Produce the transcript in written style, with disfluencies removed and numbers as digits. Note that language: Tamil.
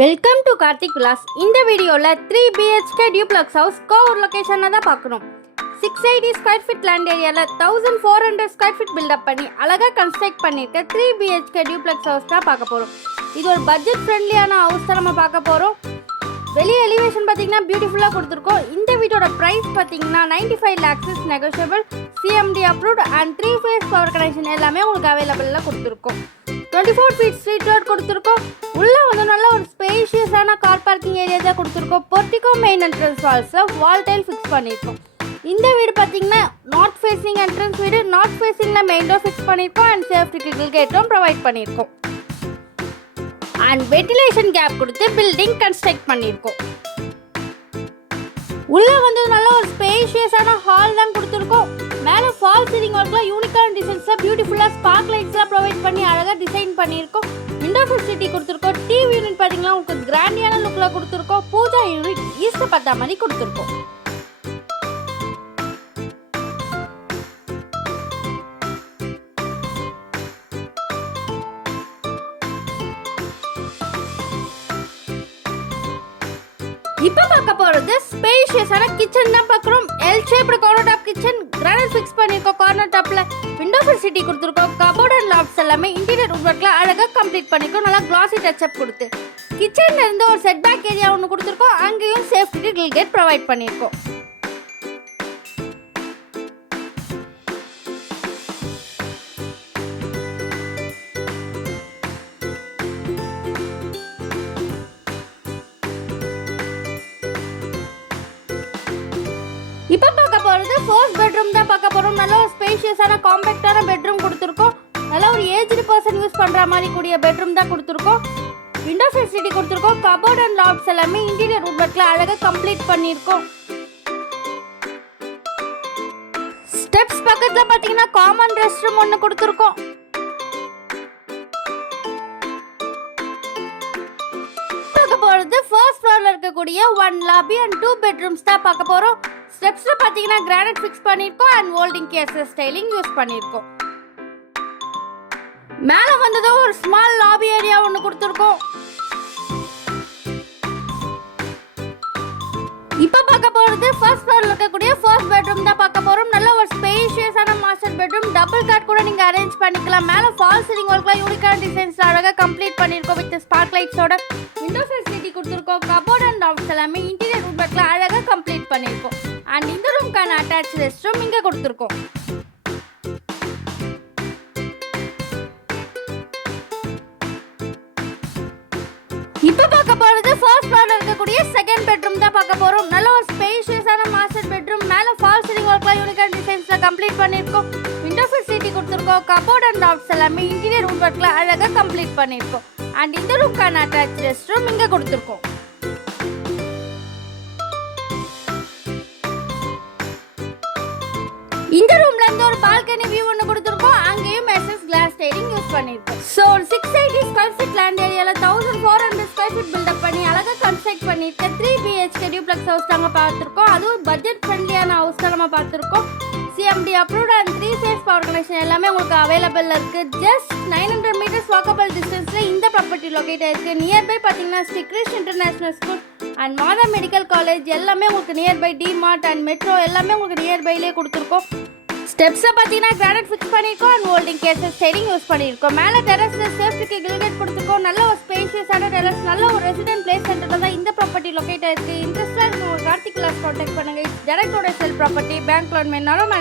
Welcome to Karthik Vilas. இந்த வீடியோவில் 3 BHK டியூப்ளக்ஸ் ஹவுஸ் கோவூர் லொக்கேஷனை தான் பார்க்கணும். 680 ஸ்கொயர் ஃபீட் லேண்ட் ஏரியாவில் 1400 ஸ்கொயர் ஃபீட் பில்டப் பண்ணி அழகாக கன்ஸ்ட்ரக்ட் பண்ணியிருக்க 3 BHK டியூப்ளக்ஸ் ஹவுஸ் தான் பார்க்க போகிறோம். இது ஒரு பட்ஜெட் ஃப்ரெண்ட்லியான ஹவுஸ் தான் நம்ம பார்க்க போகிறோம். வெளியே எலிவேஷன் பார்த்தீங்கன்னா பியூட்டிஃபுல்லாக கொடுத்துருக்கோம். இந்த வீட்டோட ப்ரைஸ் பார்த்தீங்கன்னா 95 lakhs is negotiable, CMD approved and 3 phase power connection எல்லாமே உங்களுக்கு அவைலபிளாக கொடுத்துருக்கோம். 24 feet ஸ்ட்ரீட் ரோட் கொடுத்துருக்கோம். உள்ளே வந்து நல்ல ஒரு ஸ்பேஷியஸான கார் பார்க்கிங் ஏரியா தான் கொடுத்துருக்கோம். பொர்டிகோ மெயின் என்ட்ரன்ஸ் வால்ஸில் வால் டைல் ஃபிக்ஸ் பண்ணியிருக்கோம். இந்த வீடு பார்த்தீங்கன்னா நார்த் ஃபேஸிங் என்ட்ரன்ஸ் வீடு, நார்த் ஃபேஸிங்கில் மெயின் டோர் ஃபிக்ஸ் பண்ணியிருக்கோம் அண்ட் சேஃப்டி கிரிக்கல் கேட்டும் ப்ரொவைட் பண்ணியிருக்கோம். அண்ட் வென்டிலேஷன் கேப் கொடுத்து பில்டிங் கன்ஸ்ட்ரக்ட் பண்ணியிருக்கோம். உள்ளே வந்து நல்ல ஒரு ஸ்பேஷியஸான ஹால் தான் கொடுத்துருக்கோம். மேலே ஃபால் சீலிங் ஒர்க்கில் யூனிக்கான டிசைன்ஸில் பியூட்டிஃபுல்லாக ஸ்பார்க் லைட்ஸ்லாம் ப்ரொவைட் பண்ணி அழகாக டிசைன் பண்ணியிருக்கோம். விண்டோ ஃபெசிலிட்டி கொடுத்துருக்கோம். டிவி யூனிட் பார்த்தீங்கன்னா உங்களுக்கு கிராண்டியான லுக்கில் கொடுத்துருக்கோம். பூஜா யூனிட் ஈஸ்ட் பார்த்தா மாதிரி கொடுத்துருக்கோம். இப்போ பார்க்க போகிறது ஸ்பேஷியஸான கிச்சன் தான் பார்க்குறோம். L shaped corner top kitchen, granite fix பண்ணியிருக்கோம். கார்னர் டாப்பில் விண்டோ ஃபெசிலிட்டி கொடுத்துருக்கோம். கபோர்ட் அண்ட் லாப்ஸ் எல்லாமே இன்டீரியர் உட் ஒர்க்கில் அழகாக கம்ப்ளீட் பண்ணியிருக்கோம். நல்லா கிளாசி டச்சப் கொடுத்து கிச்சனில் இருந்து ஒரு செட் பேக் ஏரியா ஒன்று கொடுத்துருக்கோம். அங்கேயும் சேஃப்டி கிரில் கேட் ப்ரொவைட் பண்ணியிருக்கோம். இப்போ பார்க்க போகிறது ஃபர்ஸ்ட் பெட்ரூம் தான் பார்க்க போகிறோம். நல்ல ஒரு ஸ்பேஷியஸான காம்பேக்டான பெட்ரூம் கொடுத்துருக்கோம். நல்ல ஒரு ஏஜ்டு பர்சன் யூஸ் பண்ணுற மாதிரி கூடிய பெட்ரூம் தான் கொடுத்துருக்கோம். விண்டோ ஃபெசிலிட்டி கொடுத்துருக்கோம். கபோர்ட் அண்ட் லாப்ஸ் எல்லாமே இன்டீரியர் உட் ஒர்க்கில் அழகாக கம்ப்ளீட் பண்ணியிருக்கோம். ஸ்டெப்ஸ் பக்கத்தில் பார்த்தீங்கன்னா காமன் ரெஸ்ட் ரூம் ஒன்று கொடுத்துருக்கோம். பார்க்க போகிறது ஃபர்ஸ்ட் ஃப்ளோரில் இருக்கக்கூடிய 1 லாபி அண்ட் 2 பெட்ரூம்ஸ் தான் பார்க்க போகிறோம். ஸ்டெப்ஸ்ல பாத்தீங்கன்னா கிரானைட் ஃபிக்ஸ் பண்ணிருக்கோம் and holding cases styling use பண்ணிருக்கோம். மேல வந்ததோ ஒரு ஸ்மால் லாபி ஏரியா ஒன்னு கொடுத்திருக்கோம். இப்போ பார்க்க போறது ஃபர்ஸ்ட் ஃப்ளோர்ல இருக்கக்கூடிய ஃபர்ஸ்ட் பெட்ரூம் தான் பார்க்க போறோம். நல்ல ஒரு ஸ்பேஷியஸான மாஸ்டர் பெட்ரூம், டபுள் காட் கூட நீங்க அரேஞ்ச் பண்ணிக்கலாம். மேல ஃபால் சீலிங் ஒர்க்ல யூனிக்கான டிசைன்ஸ் அழகா கம்ப்ளீட் பண்ணிருக்கோம் வித் ஸ்பார்க் லைட்ஸோட. விண்டோ ஃபெசிலிட்டி கொடுத்திருக்கோம். கபோர்ட் அண்ட் லாப்ஸ் எல்லாமே இன்டீரியர் உட் ஒர்க்ல அழகா கம்ப்ளீட் பண்ணிருக்கோம். அண்ட் இந்த ரூம்க்கான அட்டாச் ரெஸ்ட் ரூம் இங்க கொடுத்திருக்கோம். இப்போ பார்க்க போறது ஃபர்ஸ்ட் ஃப்ளோர்ல இருக்கக்கூடிய செகண்ட் பெட்ரூம் தான் பார்க்க போறோம். நல்ல ஒரு ஸ்பேஷியஸான மாஸ்டர் பெட்ரூம், மேல ஃபால் சீலிங் ஒர்க்ல யூனிக்கான டிசைன்ஸ்ல கம்ப்ளீட் பண்ணிருக்கோம். விண்டோ ஃபெசிலிட்டி கொடுத்திருக்கோம். கபோர்ட் அண்ட் லாப்ஸ் எல்லாமே இன்டீரியர் உட் ஒர்க்ல அழகா கம்ப்ளீட் பண்ணிருக்கோம். அண்ட் இந்த ரூம்க்கான அட்டாச் ரெஸ்ட் ரூம் இங்க கொடுத்திருக்கோம். இந்த ரூம்ல இருந்து ஒரு பால்கனி வியூ ஒன்னு கொடுத்திருக்கோம். அங்கேயும் எஸ்எஸ் கிளாஸ் ஸ்டைலிங் யூஸ் பண்ணிருக்கோம். சோ 680 ஸ்கொயர் ஃபீட் லேண்ட் ஏரியால 1400 ஸ்கொயர் ஃபீட் பில்டப் பண்ணி அழகா கன்ஸ்ட்ரக்ட் பண்ணிருக்க 3 BHK டியூப்ளக்ஸ் ஹவுஸ் நாங்க பார்த்திருக்கோம். அதுவும் பட்ஜெட் ஃப்ரெண்ட்லியான ஹவுஸ் தான் நம்ம பார்த்திருக்கோம். CMD approved and 3 phase power connection எல்லாமே உங்களுக்கு அவைலபிள் இருக்கு. ஜஸ்ட் 900 meters வாக்கபிள் டிஸ்டன்ஸ்ல இந்த ப்ராப்பர்ட்டி லொகேட் ஆயிருக்கு. நியர்பை பாத்தீங்கன்னா ஸ்ரீ கிருஷ் international school and Mata medical college எல்லாமே உங்களுக்கு நியர்பை, டிமார்ட் அண்ட் மெட்ரோ எல்லாமே உங்களுக்கு நியர்பைலே கொடுத்துருக்கோம். ஸ்டெப்ஸை பார்த்தீங்கன்னா கிரானைட் ஃபிக்ஸ் பண்ணியிருக்கோம் and holding cases styling use பண்ணியிருக்கோம். மேலே டெரஸில் சேஃப்டிக்கு கிரில் கொடுத்துருக்கோம். நல்ல ஒரு ஸ்பேஷியஸான டெரஸ், நல்ல ஒரு ரெசிடென்ட் பிளேஸ் சென்டரில் தான் இந்த ப்ராப்பர்ட்டி லொகேட் ஆயிருக்கு. இன்ட்ரெஸ்டாக இருக்கும் கார்த்திக் விலாஸ் கான்டாக்ட் பண்ணுங்க. டைரக்டோட செல் ப்ராப்பர்ட்டி, பேங்க் லோன் வேணாலும்